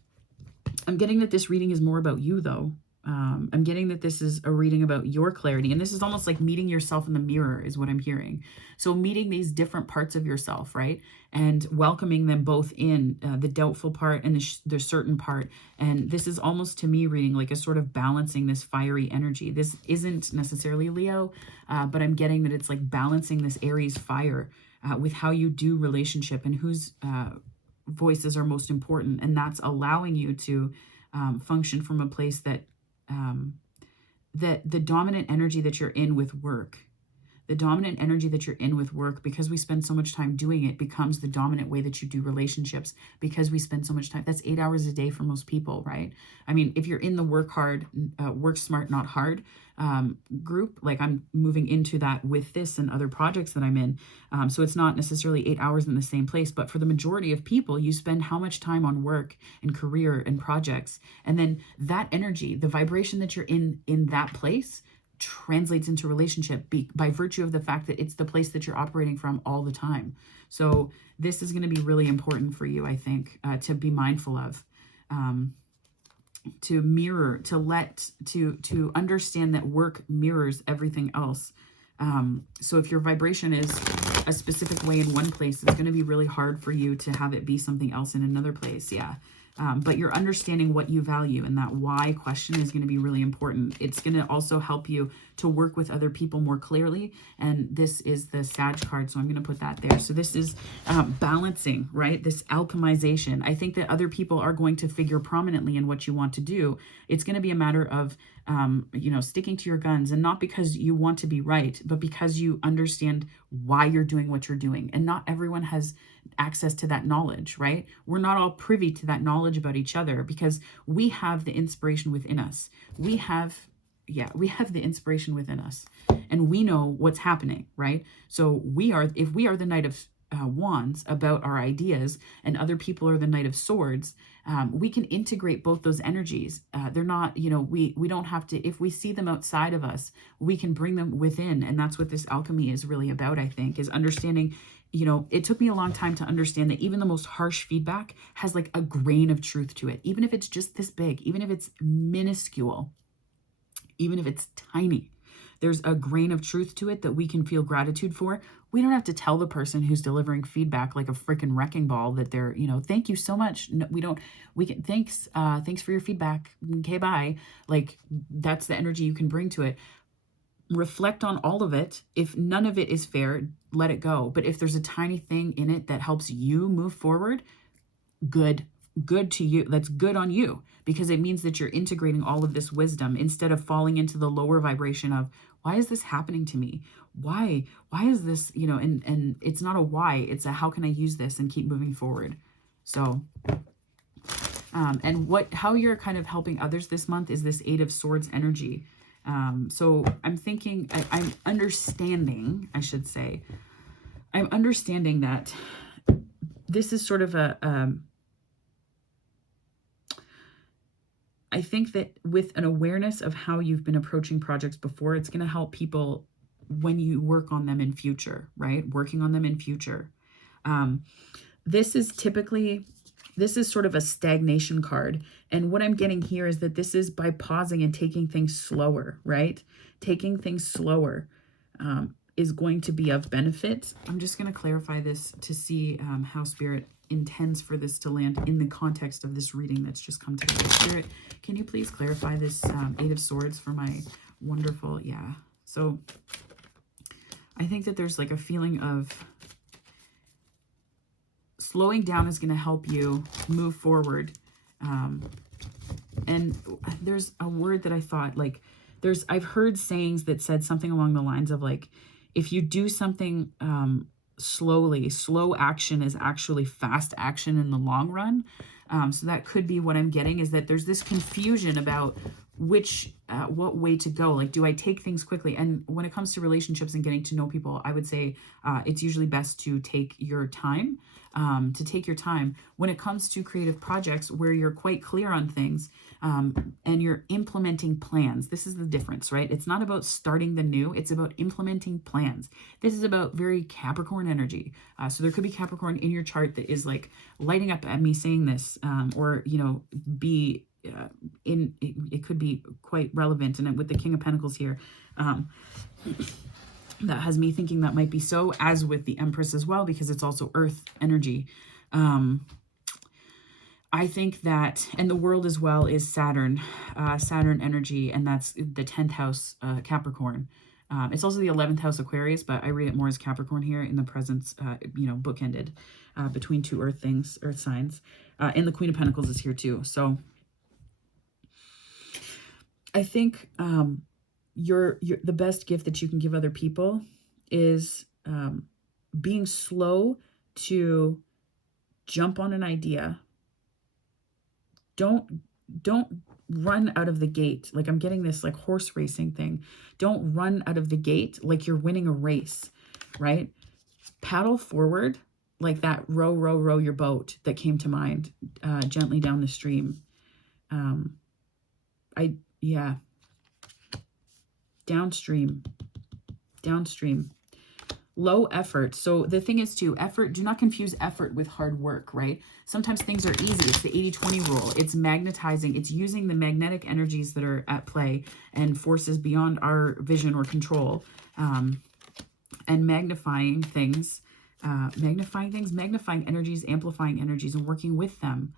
getting that this reading is more about you, though. I'm getting that this is a reading about your clarity, and this is almost like meeting yourself in the mirror is what I'm hearing. So meeting these different parts of yourself, right? And welcoming them both in the doubtful part and the certain part. And this is almost, to me, reading like a sort of balancing this fiery energy. This isn't necessarily Leo, but I'm getting that it's like balancing this Aries fire with how you do relationship and whose voices are most important. And that's allowing you to function from a place that that the dominant energy that you're in with work, because we spend so much time doing it, becomes the dominant way that you do relationships, because we spend so much time. That's 8 hours a day for most people, right? I mean, if you're in the work hard, work smart, not hard group, like I'm moving into that with this and other projects that I'm in. So it's not necessarily 8 hours in the same place, but for the majority of people, you spend how much time on work and career and projects. And then that energy, the vibration that you're in that place, translates into relationship by virtue of the fact that it's the place that you're operating from all the time. So this is going to be really important for you, I think, to be mindful of, to mirror, to understand that work mirrors everything else. So if your vibration is a specific way in one place, it's going to be really hard for you to have it be something else in another place. Yeah. But you're understanding what you value, and that why question is going to be really important. It's going to also help you to work with other people more clearly. And this is the Sag card, so I'm going to put that there. So this is balancing, right? This alchemization. I think that other people are going to figure prominently in what you want to do. It's going to be a matter of, sticking to your guns, and not because you want to be right, but because you understand why you're doing what you're doing. And not everyone has access to that knowledge, right? We're not all privy to that knowledge about each other, because we have the inspiration within us. We have the inspiration within us, and we know what's happening, right? So if we are the Knight of Wands about our ideas, and other people are the Knight of Swords, we can integrate both those energies. They're not, we don't have to, if we see them outside of us, we can bring them within. And that's what this alchemy is really about, I think, is understanding. It took me a long time to understand that even the most harsh feedback has like a grain of truth to it. Even if it's just this big, even if it's minuscule, even if it's tiny, there's a grain of truth to it that we can feel gratitude for. We don't have to tell the person who's delivering feedback like a freaking wrecking ball that they're, thank you so much. No, thanks for your feedback. Okay, bye. Like, that's the energy you can bring to it. Reflect on all of it. If none of it is fair, let it go. But if there's a tiny thing in it that helps you move forward, good to you. That's good on you, because it means that you're integrating all of this wisdom instead of falling into the lower vibration of, why is this happening to me? Why is this, and it's not a why, it's a how can I use this and keep moving forward. So, and how you're kind of helping others this month is this Eight of Swords energy. So I'm thinking, I'm understanding that this is sort of I think that with an awareness of how you've been approaching projects before, it's going to help people when you work on them in future, right? Working on them in future. This is sort of a stagnation card. And what I'm getting here is that this is by pausing and taking things slower, right? Taking things slower is going to be of benefit. I'm just going to clarify this to see how Spirit intends for this to land in the context of this reading that's just come together. Spirit, can you please clarify this Eight of Swords for my wonderful, So I think that there's like a feeling of slowing down is going to help you move forward. And there's a word that I thought, like, I've heard sayings that said something along the lines of like, if you do something slowly, slow action is actually fast action in the long run. So that could be what I'm getting, is that there's this confusion about what way to go. Like, do I take things quickly? And when it comes to relationships and getting to know people, I would say it's usually best to take your time. When it comes to creative projects where you're quite clear on things and you're implementing plans. This is the difference, right? It's not about starting the new. It's about implementing plans. This is about very Capricorn energy. So there could be Capricorn in your chart that is like lighting up at me saying this, or, be it could be quite relevant. And with the King of Pentacles here, that has me thinking that might be so, as with the Empress as well, because it's also Earth energy. I think that, and the world as well is Saturn energy, and that's the 10th house, Capricorn. It's also the 11th house Aquarius, but I read it more as Capricorn here in the presence, bookended between two Earth signs. And the Queen of Pentacles is here too. So I think the best gift that you can give other people is being slow to jump on an idea. Don't run out of the gate. Like, I'm getting this like horse racing thing. Don't run out of the gate like you're winning a race, right? Paddle forward like that row your boat that came to mind, gently down the stream. downstream, downstream. Low effort. So the thing is too, effort, do not confuse effort with hard work, right? Sometimes things are easy. It's the 80-20 rule. It's magnetizing. It's using the magnetic energies that are at play and forces beyond our vision or control, and magnifying things, magnifying energies, amplifying energies, and working with them,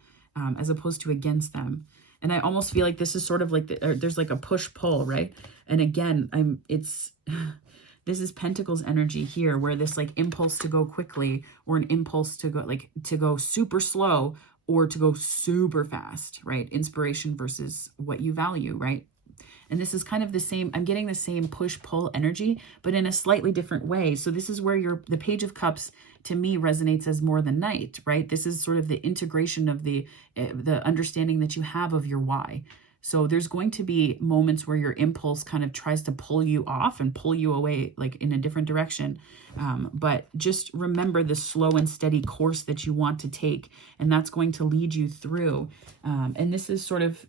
as opposed to against them. And I almost feel like this is sort of like, there's like a push-pull, right? And again, this is Pentacles energy here, where this like impulse to go quickly, or an impulse to go super slow, or to go super fast, right? Inspiration versus what you value, right? And this is kind of the same, I'm getting the same push-pull energy, but in a slightly different way. So this is where the Page of Cups, to me, resonates as more the Knight, right? This is sort of the integration of the understanding that you have of your why. So there's going to be moments where your impulse kind of tries to pull you off and pull you away, like in a different direction. But just remember the slow and steady course that you want to take, and that's going to lead you through. And this is sort of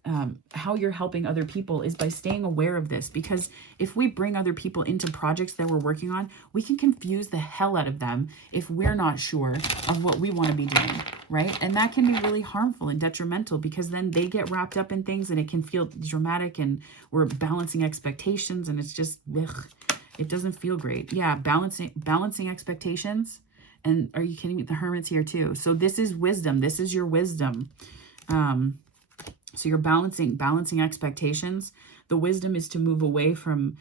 how you're helping other people, is by staying aware of this. Because if we bring other people into projects that we're working on, we can confuse the hell out of them if we're not sure of what we want to be doing, right? And that can be really harmful and detrimental, because then they get wrapped up in things and it can feel dramatic, and we're balancing expectations, and it's just, ugh, it doesn't feel great. Yeah, balancing expectations. And are you kidding me? The Hermit's here too. So this is wisdom. This is your wisdom. So you're balancing expectations. The wisdom is to move away from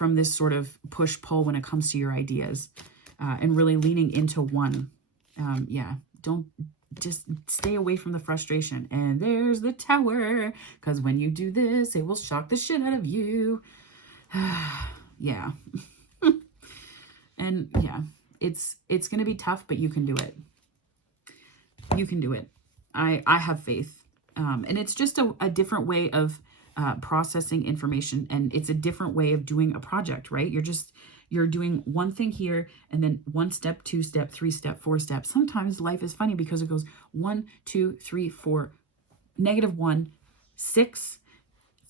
this sort of push-pull when it comes to your ideas, and really leaning into one. Yeah, don't just stay away from the frustration. And there's the Tower, because when you do this, it will shock the shit out of you. Yeah. And yeah, it's going to be tough, but you can do it. You can do it. I have faith. And it's just a different way of processing information, and it's a different way of doing a project, right? You're doing one thing here, and then 1 step, 2 step, 3 step, 4 steps. Sometimes life is funny because it goes 1, 2, 3, 4, -1, 6,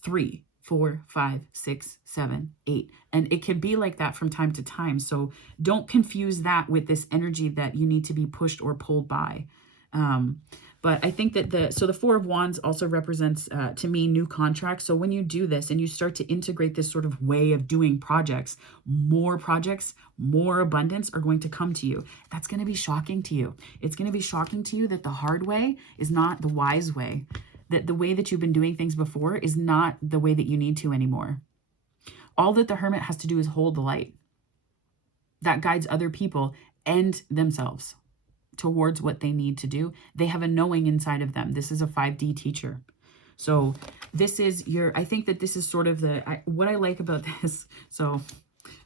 3, 4, 5, 6, 7, 8. And it can be like that from time to time. So don't confuse that with this energy that you need to be pushed or pulled by. But I think that the Four of Wands also represents, to me, new contracts. So when you do this and you start to integrate this sort of way of doing projects, more abundance are going to come to you. That's going to be shocking to you. It's going to be shocking to you that the hard way is not the wise way. That the way that you've been doing things before is not the way that you need to anymore. All that the Hermit has to do is hold the light. That guides other people and themselves towards what they need to do. They have a knowing inside of them. This is a 5D teacher. So this is I think that this is sort of what I like about this. So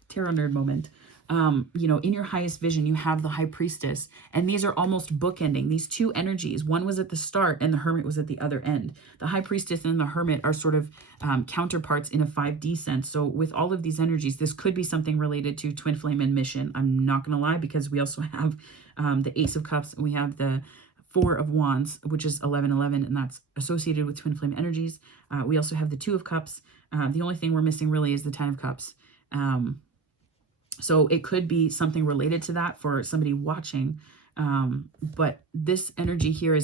tarot nerd moment. In your highest vision, you have the High Priestess, and these are almost bookending. These two energies, one was at the start and the Hermit was at the other end. The High Priestess and the Hermit are sort of counterparts in a 5D sense. So with all of these energies, this could be something related to Twin Flame and Mission. I'm not going to lie, because we also have the Ace of Cups, and we have the Four of Wands, which is 1111, and that's associated with Twin Flame energies. We also have the Two of Cups. The only thing we're missing really is the Ten of Cups. So it could be something related to that for somebody watching. But this energy here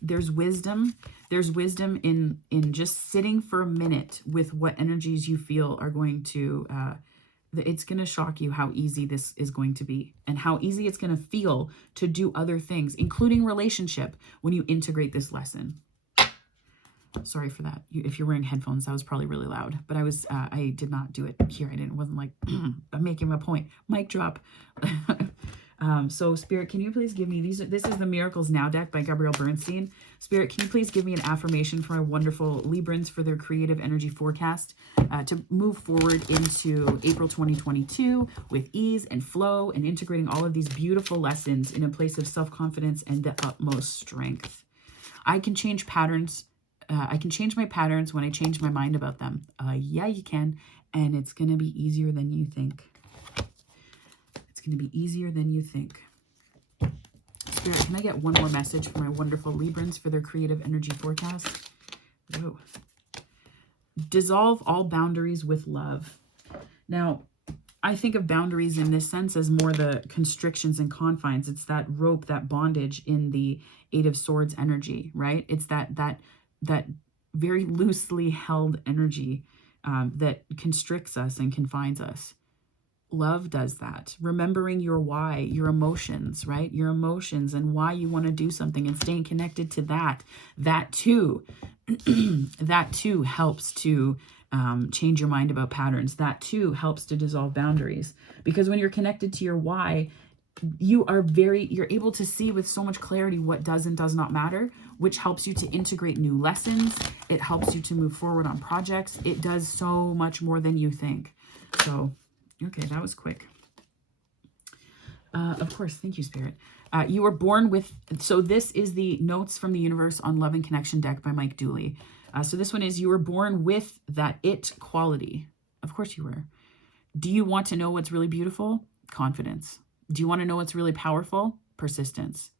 there's wisdom. There's wisdom in just sitting for a minute with what energies you feel are going to, it's going to shock you how easy this is going to be, and how easy it's going to feel to do other things, including relationship, when you integrate this lesson. Sorry for that. If you're wearing headphones, that was probably really loud, but I did not do it here. It wasn't like, I'm making my point. Mic drop. So Spirit, can you please give me this is the Miracles Now deck by Gabrielle Bernstein. Spirit, can you please give me an affirmation for my wonderful Librans for their creative energy forecast to move forward into April 2022 with ease and flow, and integrating all of these beautiful lessons in a place of self-confidence and the utmost strength. I can change patterns. I can change my patterns when I change my mind about them. Yeah, you can. And it's going to be easier than you think. It's going to be easier than you think. Spirit, can I get one more message for my wonderful Librans for their creative energy forecast? Whoa. Dissolve all boundaries with love. Now, I think of boundaries in this sense as more the constrictions and confines. It's that rope, that bondage in the Eight of Swords energy, right? It's that very loosely held energy that constricts us and confines us. Love does that. Remembering your why, your emotions, right? Your emotions and why you want to do something and staying connected to that. That too, that too helps to change your mind about patterns. That too helps to dissolve boundaries. Because when you're connected to your why, you're able to see with so much clarity what does and does not matter, which helps you to integrate new lessons. It helps you to move forward on projects. It does so much more than you think. So, okay, that was quick. Of course, thank you, Spirit. You were born with, so this is the Notes from the Universe on Love and Connection deck by Mike Dooley. So this one is, you were born with that it quality. Of course you were. Do you want to know what's really beautiful? Confidence. Do you want to know what's really powerful? Persistence.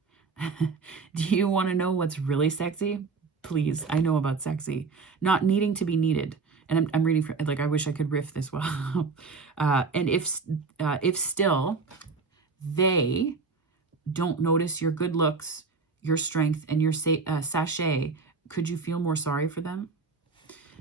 Do you want to know what's really sexy? Please, I know about sexy. Not needing to be needed. And I'm reading, like, I wish I could riff this well. And if still they don't notice your good looks, your strength, and your sachet, could you feel more sorry for them?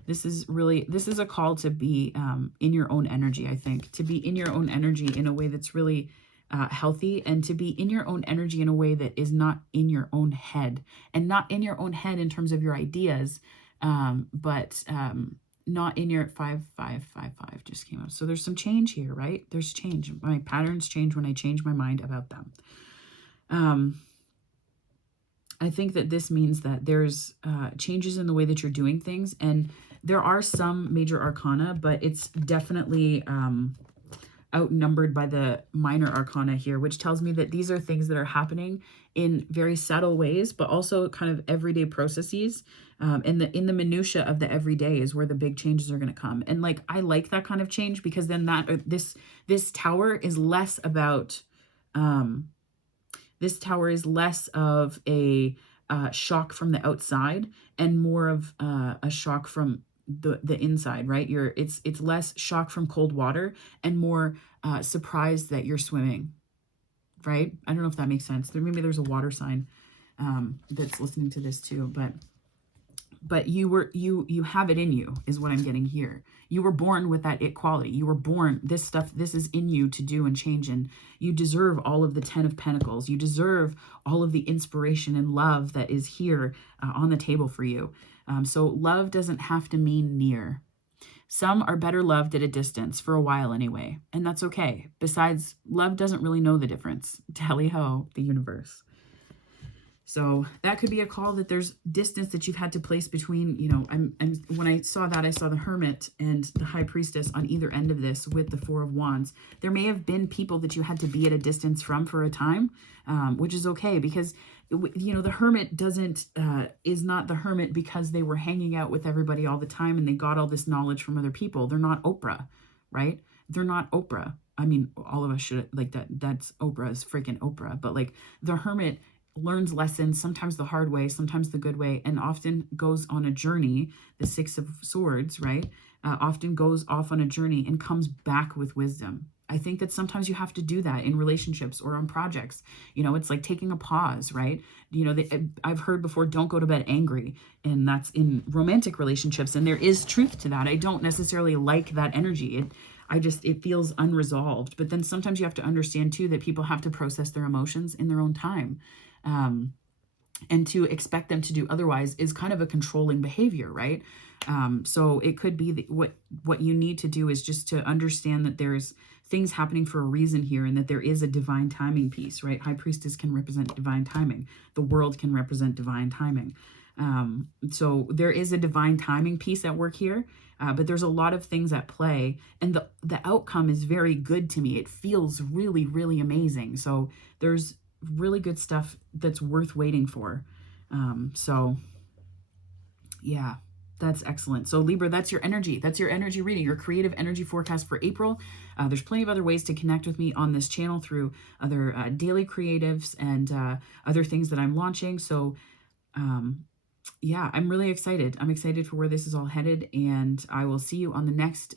This is a call to be in your own energy, I think. To be in your own energy in a way that's really healthy, and to be in your own energy in a way that is not in your own head. And not in your own head in terms of your ideas, but not in your 5555 just came up. So there's some change here, right? There's change. My patterns change when I change my mind about them. I think that this means that there's changes in the way that you're doing things. And there are some major arcana, but it's definitely outnumbered by the minor arcana here, which tells me that these are things that are happening in very subtle ways, but also kind of everyday processes. In the minutia of the everyday is where the big changes are going to come. And like, I like that kind of change, because then this tower is less about, this tower is less of a shock from the outside and more of a shock from the inside, right? It's less shock from cold water and more surprise that you're swimming, right? I don't know if that makes sense. Maybe there's a water sign that's listening to this too, but you have it in you, is what I'm getting here. You were born with that it quality. You were born, this is in you to do and change, and you deserve all of the 10 of Pentacles. You deserve all of the inspiration and love that is here on the table for you. So love doesn't have to mean near. Some are better loved at a distance, for a while anyway, and that's okay. Besides, love doesn't really know the difference. Tally-ho, the universe. So that could be a call that there's distance that you've had to place between, you know, when I saw that, I saw the Hermit and the High Priestess on either end of this with the Four of Wands. There may have been people that you had to be at a distance from for a time, which is okay, because, you know, the Hermit is not the Hermit because they were hanging out with everybody all the time and they got all this knowledge from other people. They're not Oprah, right? They're not Oprah. I mean, all of us should, like, that's Oprah's freaking Oprah, but like the Hermit learns lessons, sometimes the hard way, sometimes the good way, and often goes on a journey. The Six of Swords, right? Often goes off on a journey and comes back with wisdom. I think that sometimes you have to do that in relationships or on projects. You know, it's like taking a pause, right? You know, I've heard before, don't go to bed angry. And that's in romantic relationships. And there is truth to that. I don't necessarily like that energy. It feels unresolved. But then sometimes you have to understand too that people have to process their emotions in their own time. And to expect them to do otherwise is kind of a controlling behavior, right? So it could be that what you need to do is just to understand that there's things happening for a reason here, and that there is a divine timing piece, right? High Priestess can represent divine timing. The world can represent divine timing. So there is a divine timing piece at work here, but there's a lot of things at play, and the outcome is very good to me. It feels really, really amazing. So there's really good stuff that's worth waiting for. So yeah, that's excellent. So Libra, that's your energy. That's your energy reading, your creative energy forecast for April. There's plenty of other ways to connect with me on this channel through other daily creatives and other things that I'm launching. So yeah, I'm really excited. I'm excited for where this is all headed, and I will see you on the next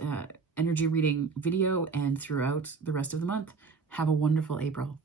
energy reading video and throughout the rest of the month. Have a wonderful April.